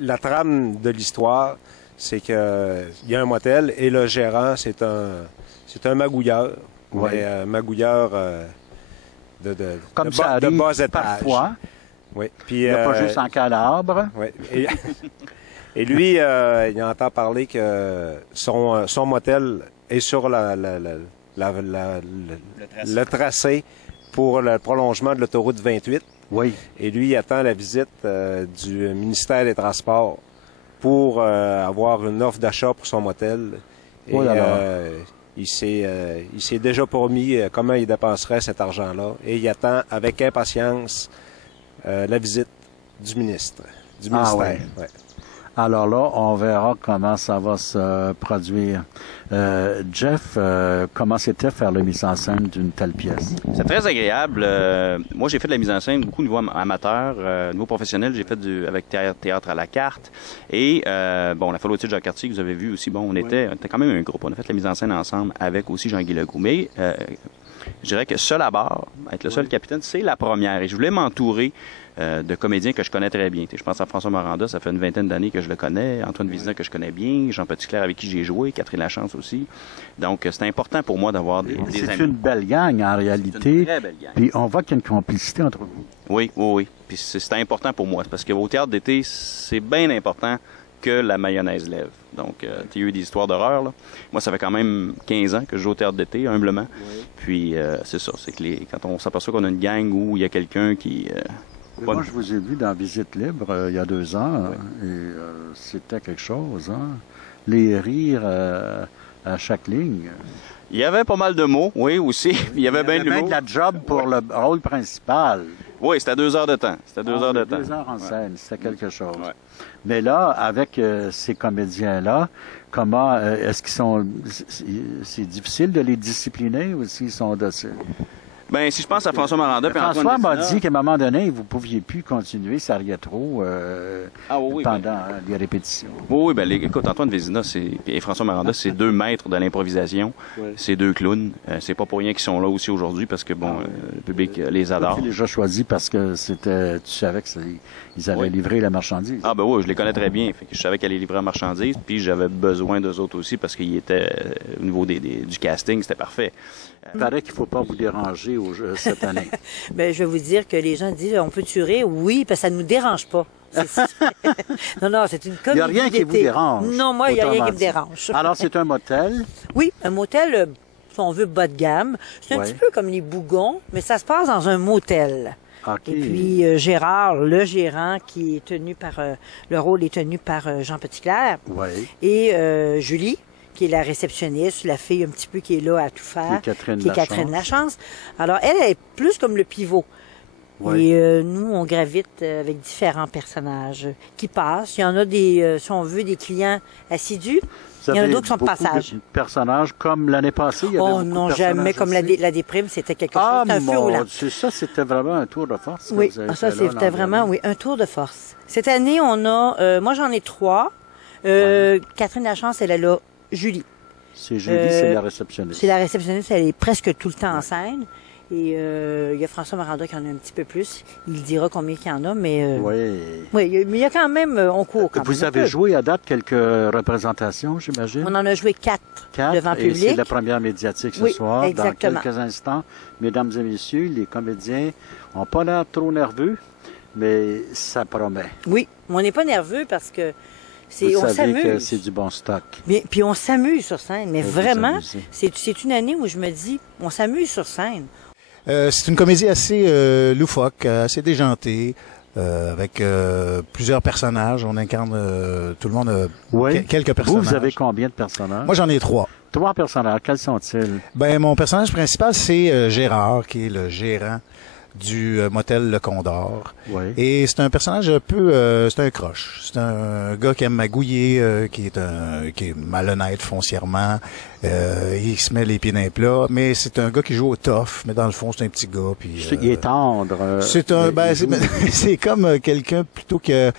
La trame de l'histoire, c'est que il y a un motel et le gérant, c'est un magouilleur. Ouais. Mais, magouilleur Comme ça de arrive bas étage. parfois. Oui. Puis, Il n'y a pas juste en calabre. oui. Et lui, il entend parler que son motel est sur le tracé pour le prolongement de l'autoroute 28. Oui. Et lui, il attend la visite du ministère des Transports pour avoir une offre d'achat pour son motel. Et Oh là là. il s'est déjà promis comment il dépenserait cet argent-là. Et il attend avec impatience la visite du ministre, du ministère. Ah ouais. Ouais. Alors là, on verra comment ça va se produire. Jeff, comment c'était faire la mise en scène d'une telle pièce? C'est très agréable. Moi, j'ai fait de la mise en scène beaucoup au niveau amateur. Niveau professionnel, j'ai fait avec théâtre à la carte. Et, bon, la Followtie de Jacques-Cartier, que vous avez vu aussi, bon, on était quand même un groupe. On a fait la mise en scène ensemble avec aussi Jean-Guy Legault. Mais, je dirais que seul à bord, être le seul capitaine, c'est la première. Et je voulais m'entourer de comédiens que je connais très bien. Je pense à François Maranda, ça fait une vingtaine d'années que je le connais. Antoine Vézina que je connais bien. Jean Petitclerc avec qui j'ai joué. Catherine Lachance aussi. Donc, c'est important pour moi d'avoir des amis. C'est une belle gang, en réalité. C'est une très belle gang. Puis on voit qu'il y a une complicité entre vous. Oui, oui, oui. Puis c'est important pour moi. Parce qu'au théâtre d'été, c'est bien important que la mayonnaise lève. Donc, tu as eu des histoires d'horreur, là. Moi, ça fait quand même 15 ans que je joue au théâtre d'été, humblement. Oui. Puis, c'est ça. C'est que quand on s'aperçoit qu'on a une gang où il y a quelqu'un qui... Moi, je vous ai vu dans Visite Libre il y a 2 ans, et c'était quelque chose, hein? Les rires à chaque ligne. Il y avait pas mal de mots, oui, aussi. Il y avait bien de l'humour. de la job pour le rôle principal. Oui, c'était 2 heures de temps. C'était 2 heures de temps. 2 heures en scène, c'était quelque chose. Ouais. Mais là, avec ces comédiens-là, comment est-ce qu'ils sont... C'est difficile de les discipliner ou s'ils sont dociles? Ben, si je pense à François Maranda et Antoine François m'a Vézina... dit qu'à un moment donné, vous ne pouviez plus continuer, ça riait trop pendant les répétitions. Oui, ben, écoute, Antoine Vézina et François Maranda, c'est 2 maîtres de l'improvisation. Ouais. C'est 2 clowns. C'est pas pour rien qu'ils sont là aussi aujourd'hui parce que, bon, le public les adore. Tu les as choisis parce que tu savais qu'ils avaient livré la marchandise. Ah, ben oui, je les connais très bien. Fait que je savais qu'elle allait livrer la marchandise, puis j'avais besoin d'eux autres aussi parce qu'ils étaient, au niveau du casting, c'était parfait. Il paraît qu'il ne faut pas vous déranger cette année. Bien, je vais vous dire que les gens disent on peut tuer, oui, parce que ça ne nous dérange pas. Non, c'est une comédie. Il n'y a rien qui vous dérange. Non, moi, il n'y a rien qui me dérange. Alors, c'est un motel? Oui, un motel, si on veut, bas de gamme. C'est un petit peu comme les Bougons, mais ça se passe dans un motel. Okay. Et puis, Gérard, le gérant, qui est tenu par... le rôle est tenu par Jean Petitclerc. Oui. Et Julie, qui est la réceptionniste, la fille un petit peu qui est là à tout faire, qui est Catherine Lachance. Alors, elle est plus comme le pivot. Oui. Et nous, on gravite avec différents personnages qui passent. Il y en a des, si on veut, des clients assidus. Il y en a d'autres qui sont de passage. Personnages comme l'année passée? Il y avait oh non, jamais. Comme la déprime, c'était quelque chose d'un feu roulant. Ça, c'était vraiment un tour de force. Oui, ça, c'était vraiment, un tour de force. Cette année, on a, moi, j'en ai 3. Catherine Lachance, elle est là. Julie. C'est Julie, c'est la réceptionniste. C'est la réceptionniste, elle est presque tout le temps en scène. Et il y a François Maranda qui en a un petit peu plus. Il dira combien il y en a, mais... Oui, mais il y a quand même... on court quand même. Vous avez joué à date quelques représentations, j'imagine? On en a joué 4 devant public. C'est la première médiatique ce soir. Exactement. Dans quelques instants, mesdames et messieurs, les comédiens n'ont pas l'air trop nerveux, mais ça promet. Oui, mais on n'est pas nerveux parce que... on savez que c'est du bon stock. Bien, puis on s'amuse sur scène, mais vraiment, c'est une année où je me dis, on s'amuse sur scène. C'est une comédie assez loufoque, assez déjantée, avec plusieurs personnages. On incarne tout le monde, quelques personnages. Vous avez combien de personnages? Moi, j'en ai 3. 3 personnages, quels sont-ils? Ben, mon personnage principal, c'est Gérard, qui est le gérant du motel Le Condor. Oui. Et c'est un personnage un peu... c'est un croche. C'est un gars qui aime magouiller, qui est malhonnête foncièrement. Il se met les pieds dans les plats. Mais c'est un gars qui joue au tough. Mais dans le fond, c'est un petit gars. Puis, il est tendre. C'est un... c'est comme quelqu'un plutôt que...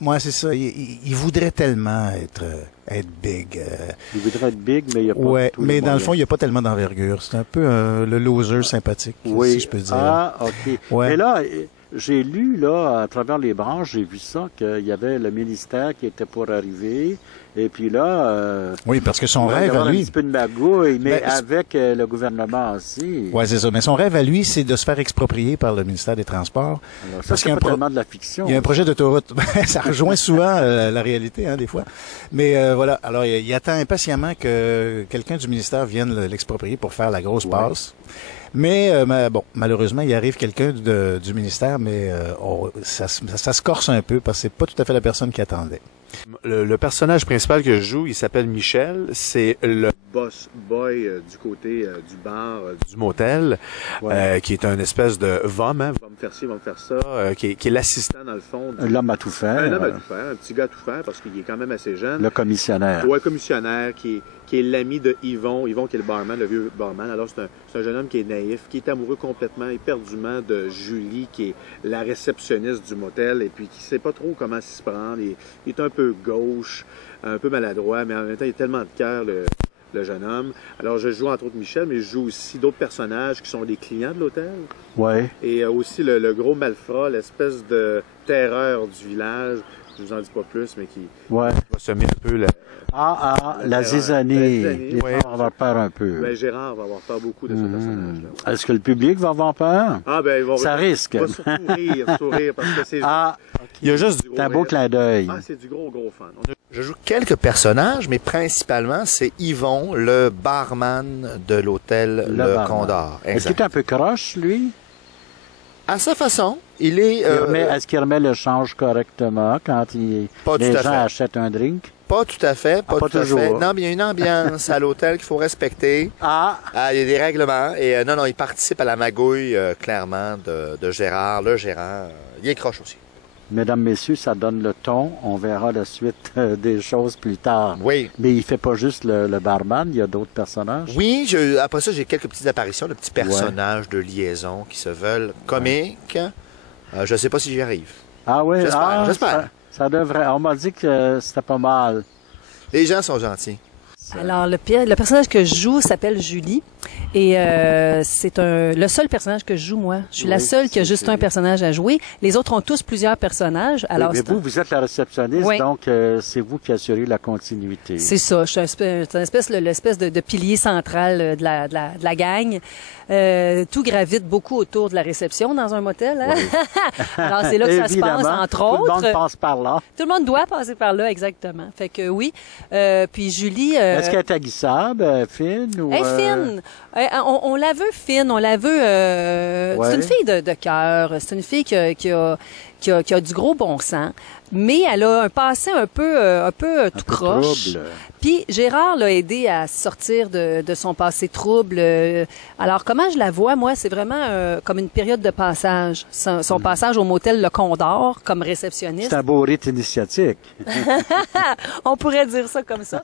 moi, c'est ça. Il voudrait tellement être big. Il voudrait être big, mais il n'y a pas tout mais dans le fond, il n'y a pas tellement d'envergure. C'est un peu le loser sympathique, si je peux dire. Ah, OK. Ouais. Mais là, J'ai lu, là, à travers les branches, j'ai vu ça, qu'il y avait le ministère qui était pour arriver. Et puis là... oui, parce que son rêve à lui... un petit peu de magouille, mais avec le gouvernement aussi. Oui, c'est ça. Mais son rêve à lui, c'est de se faire exproprier par le ministère des Transports. Alors, ça, c'est pas tellement de la fiction. Il y a un projet d'autoroute. Ça rejoint souvent la réalité, hein, des fois. Mais voilà. Alors, il attend impatiemment que quelqu'un du ministère vienne l'exproprier pour faire la grosse passe. Mais bon, malheureusement, il arrive quelqu'un du ministère, mais ça se corse un peu parce que c'est pas tout à fait la personne qui attendait. Le personnage principal que je joue, il s'appelle Michel. C'est le boss boy du côté du bar, du motel, qui est un espèce de vom, hein, va me faire ci, va me faire ça, qui est l'assistant dans le fond. L'homme à tout faire. Un homme à tout faire, un petit gars à tout faire parce qu'il est quand même assez jeune. Le commissionnaire. Ouais, commissionnaire qui est l'ami de Yvon qui est le barman, le vieux barman. Alors c'est un jeune homme qui est naïf, qui est amoureux complètement, éperdument de Julie, qui est la réceptionniste du motel, et puis qui sait pas trop comment s'y prendre. Il est un peu gauche, un peu maladroit, mais en même temps, il a tellement de cœur, le jeune homme. Alors, je joue entre autres Michel, mais je joue aussi d'autres personnages qui sont des clients de l'hôtel. Ouais. Et aussi le gros malfrat, l'espèce de terreur du village. Je vous en dis pas plus, mais qui va semer un peu la zizanie. Il va avoir peur un peu. Ben, Gérard va avoir peur beaucoup de ce personnage-là. Est-ce que le public va avoir peur? Ah, ben, ça risque. Il va surtout sourire, parce que c'est... il y a juste un beau clin d'œil. Ah, c'est du gros fan. Je joue quelques personnages, mais principalement, c'est Yvon, le barman de l'hôtel Le Condor. Est-ce qu'il est un peu croche, lui? À sa façon, il est... Est-ce qu'il remet le change correctement quand les gens achètent un drink? Pas tout à fait, pas tout toujours. à fait. Non, mais il y a une ambiance à l'hôtel qu'il faut respecter. Il y a des règlements. Et non, il participe à la magouille, clairement, de Gérard, le gérant. Il est croche aussi. Mesdames, messieurs, ça donne le ton. On verra la suite des choses plus tard. Oui. Mais il fait pas juste le barman, il y a d'autres personnages. Oui, après ça, j'ai quelques petites apparitions de petits personnages de liaison qui se veulent comiques. Je sais pas si j'y arrive. Ah oui? J'espère. Ça devrait. On m'a dit que c'était pas mal. Les gens sont gentils. Alors, le personnage que je joue s'appelle Julie. Et c'est le seul personnage que je joue, moi. Je suis la seule qui a juste un personnage à jouer. Les autres ont tous plusieurs personnages. Alors, mais vous êtes la réceptionniste, donc c'est vous qui assurez la continuité. C'est ça. Je suis l'espèce de pilier central de la gang. Tout gravite beaucoup autour de la réception dans un motel. Hein? Oui. Alors, c'est là que ça se passe, entre autres. Tout le monde passe par là. Tout le monde doit passer par là, exactement. Fait que oui. Puis Julie... Est-ce qu'elle est aguissable, fine? Ou, elle est fine. On la veut fine, on la veut... C'est une fille de cœur, c'est une fille qui a du gros bon sens, mais elle a un passé un peu tout croche. Puis Gérard l'a aidé à sortir de son passé trouble. Alors, comment je la vois, moi, c'est vraiment comme une période de passage. Son passage au motel Le Condor comme réceptionniste. C'est un beau rite initiatique. On pourrait dire ça comme ça.